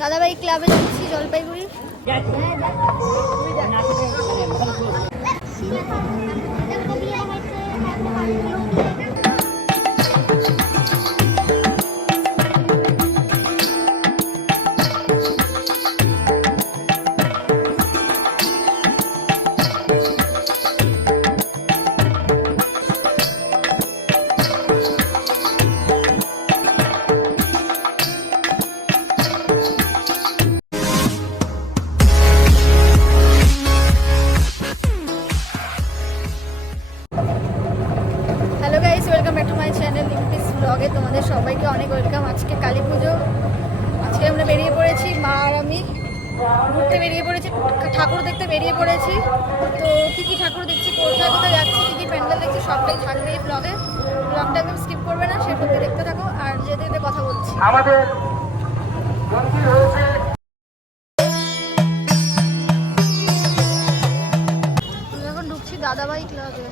দাদাভাই ক্লাবে যাচ্ছি Jalpaiguri. Hello guys, welcome back to my channel লিম্পিস ব্লগে। তোমাদের সবাইকে অনেক ওয়েলকাম। আজকে কালী পুজো, আজকে আমরা বেরিয়ে পড়েছি, মা আর আমি ঘুরতে বেরিয়ে পড়েছি, ঠাকুর দেখতে বেরিয়ে পড়েছি। তো কী কী ঠাকুর দেখছি, কোথায় কোথায় যাচ্ছি, কী কী প্যান্ডেল দেখছি, সবটাই থাকবে এই ব্লগে। ব্লগটা একদম স্কিপ করবে না, সেটা দেখতে থাকো। আর যেতে যেতে কথা বলছি। আমাদের এখন ঢুকছি দাদাভাই ক্লাবে।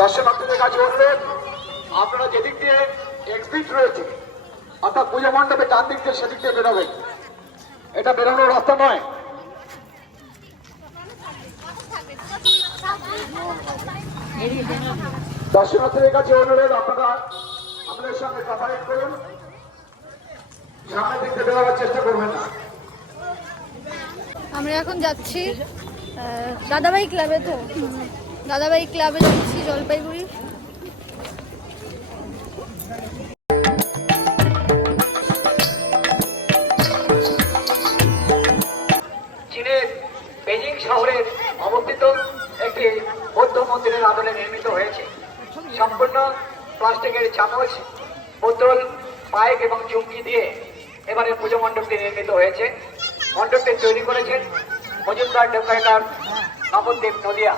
দর্শনার্থীদের কাছে অনুরোধ, আপনারা যেদিক দিয়ে এক্সিট রয়েছে অর্থাৎ পুজো মণ্ডপে ডান দিক দিয়ে সেদিক দিয়ে বেরোবেন। এটা বেরোনোর রাস্তা নয়। দর্শনার্থীদের কাছে অনুরোধ, আপনারা আমাদের সঙ্গে কপারেট করুন, সামনের দিক দিয়ে বেরোবার চেষ্টা করবেন না। আমরা এখন যাচ্ছি দাদাভাই ক্লাবে। তো দাদাভাই ক্লাবে যাচ্ছি জলপাইগুড়ি। চীনের বেজিং শহরের অবস্থিত একটি বৌদ্ধ মন্দিরের আদলে নির্মিত হয়েছে। সম্পূর্ণ প্লাস্টিকের চামচ, বোতল, পাইপ এবং চুমকি দিয়ে এবারে পুজো মণ্ডপটি নির্মিত হয়েছে। মণ্ডপটি তৈরি করেছেন মজুমদার ডেকোরেটর নবদ্বীপ নদিয়া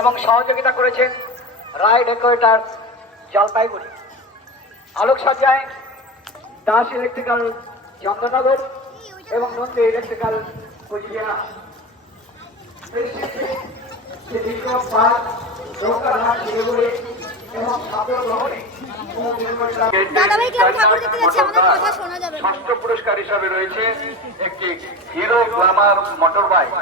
এবং সহযোগিতা করেছেন রায় ডেকোরেটর জলপাইগুড়ি। আলোকসজ্জায় দাস ইলেকট্রিক্যাল চন্দননগর এবং নন্দী ইলেকট্রিক্যাল কুচবিহার। ষষ্ঠ পুরস্কার হিসাবে রয়েছে একটি হিরো গ্ল্যামার মোটর বাইক।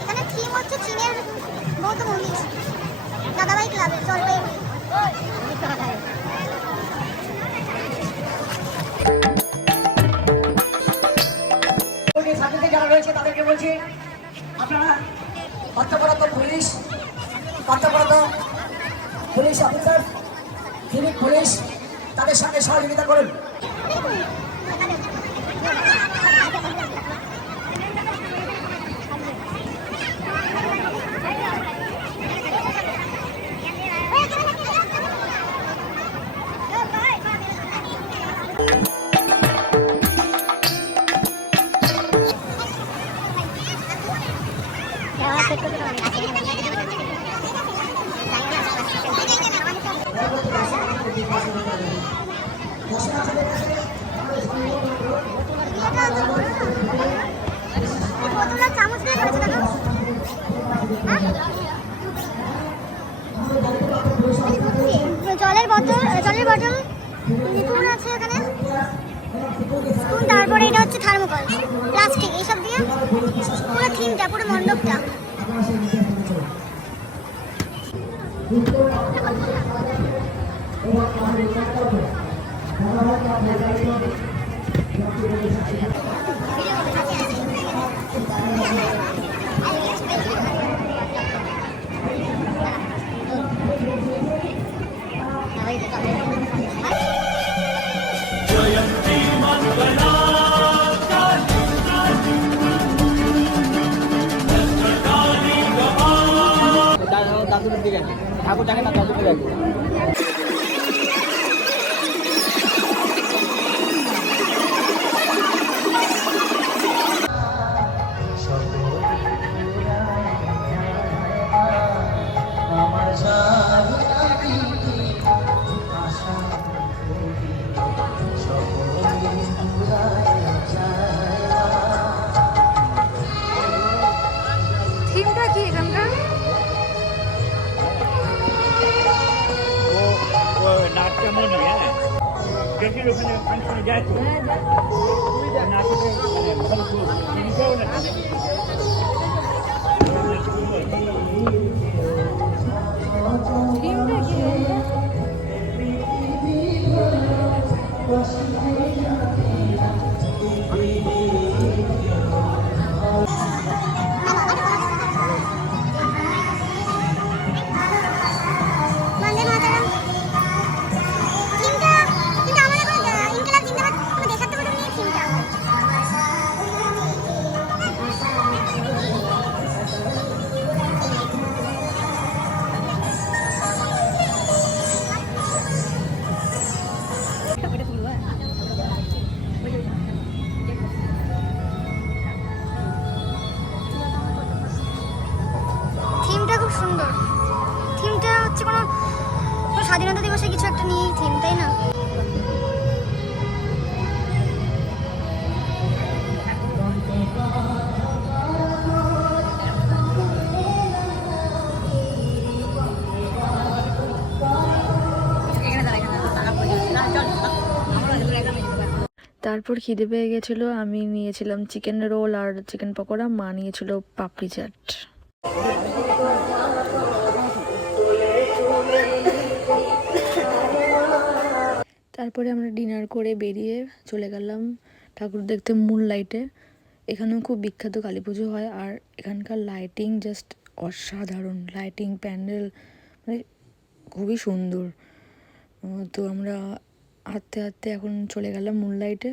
এখানে থিম হচ্ছে চীনের বৌদ্ধ মন্দির, দাদাভাই ক্লাবে জলপাইগুড়ি। যারা রয়েছে তাদেরকে বলছি, আপনারা কর্তব্যরত পুলিশ অফিসার, সিভিক পুলিশ, তাদের সঙ্গে সহযোগিতা করুন। জলের বটল স্পুন আছে এখানে, স্পুন, তারপরে এটা হচ্ছে থার্মোকল, প্লাস্টিক, এইসব দিয়ে পুরো থিমটা, পুরো মণ্ডপটা। ঠাকুর দেখেন না, দাদুকে দেখো। এখানকার? वो नाट्य मोनी है क्योंकि ওখানে ফাংশনে যায় তো নাটকে মানে ভালো চিন্তাও না থিমটা কি? বন্দে মাতরম থিমটা কিন্তু আমার এখন ইনকলাব জিন্দাবাদ কোনো দেশাত্মবোধক নিয়ে থিমটা থিমটা খুব সুন্দর। থিমটা হচ্ছে কোনো স্বাধীনতা দিবসে কিছু একটা নিয়ে থিম, তাই না? তারপর খিদে পেয়ে গেছিলো, আমি নিয়েছিলাম চিকেন রোল আর চিকেন পকোড়া, মা নিয়েছিল পাপড়ি চাট। তারপরে আমরা ডিনার করে বেরিয়ে চলে গেলাম ঠাকুর দেখতে মুন লাইটে। এখানেও খুব বিখ্যাত কালী পুজো হয়, আর এখানকার লাইটিং জাস্ট অসাধারণ। লাইটিং প্যান্ডেল মানে খুবই সুন্দর। তো আমরা হাঁটতে হাঁটতে এখন চলে গেলাম মুন লাইটে।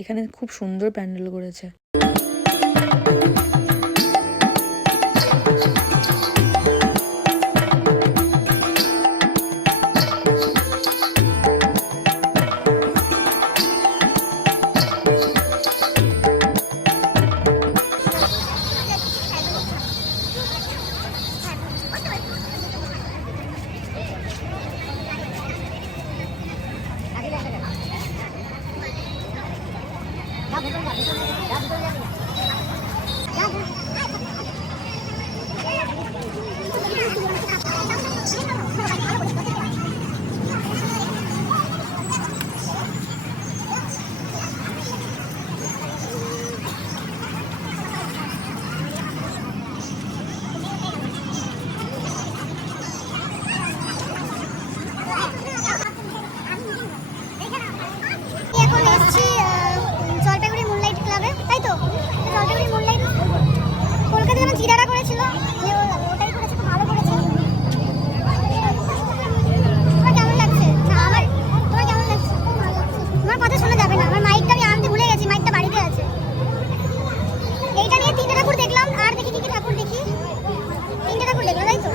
এখানে খুব সুন্দর প্যান্ডেল করেছে। এখন এসেছি জলপাইগুড়ি মুনলাইট ক্লাবে, তাই তো? জলপাইগুড়ি মুনলাইট কলকাতায় যেমন জিরারা করেছিল, ওটাই করেছে, খুব ভালো করেছে। তোমার কেমন লাগছে? তোমার কেমন লাগছে? আমার কথা শোনা যাবে না, আমার মাইকটা আমি আনতে ভুলে গেছি, মাইকটা বাড়িতে আছে। এইটা নিয়ে 3টে ঠাকুর দেখলাম, আর দেখি কি ঠাকুর দেখি। 3টে ঠাকুর দেখলাম, তাই তো?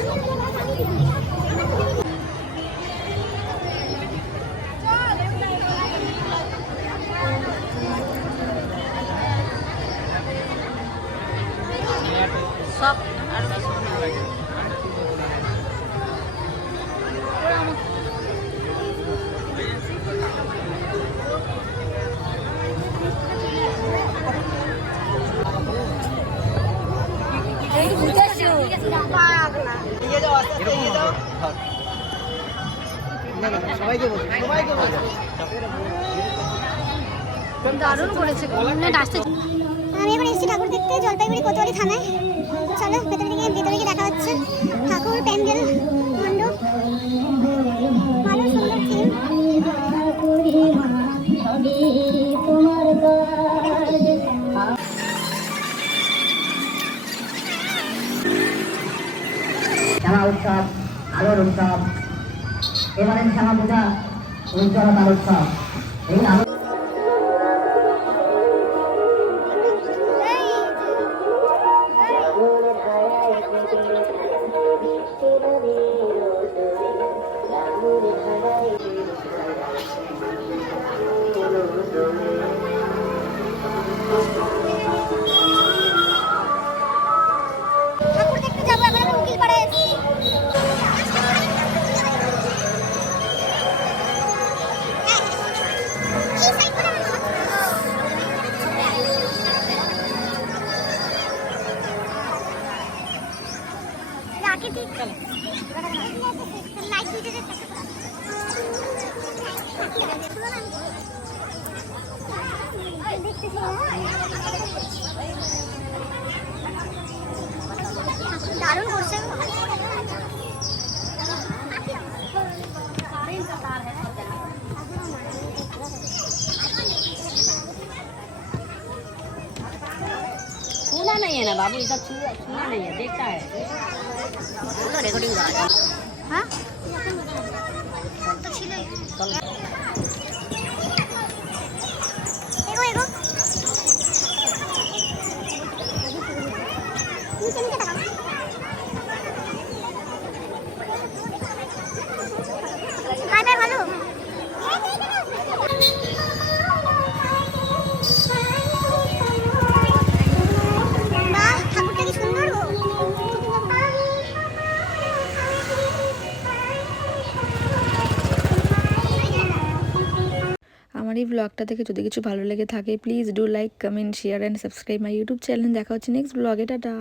দারুণ করেছে। আমি এখন এসেছি ঠাকুর দেখতে জলপাইগুড়ি কোতোয়ালি থানায়। চলো ভেতরে গিয়ে দেখা হচ্ছে। ঠাকুর, প্যান্ডেল, মণ্ডপ, ভালো সুন্দর থিম। শ্যামা উৎসব, আলোর উৎসব, এবারের শ্যামা পূজা উজ্জ্বলতার উৎসব। এই আলো ঠাকুর দেখতে যাবো, এখন আমরা উকিল পাড়ায় এসেছি। এই প্রাকৃতিক লাইট দিতে দারুণ করছে। छूना नहीं है ना बाबू, इधर छूना नहीं है, देखता है रिकॉर्डिंग হ্যাঁ তো ছিলই। এগো এগো নিচে নিচে তাকাও। হাই বাই ভালো। বাহ ঠাকুরটা কি সুন্দর গো। আমার এই ব্লগটা থেকে যদি কিছু ভালো লেগে থাকে please do like comment share and subscribe my YouTube channel. দেখা হচ্ছে নেক্সট ব্লগে, টাটা।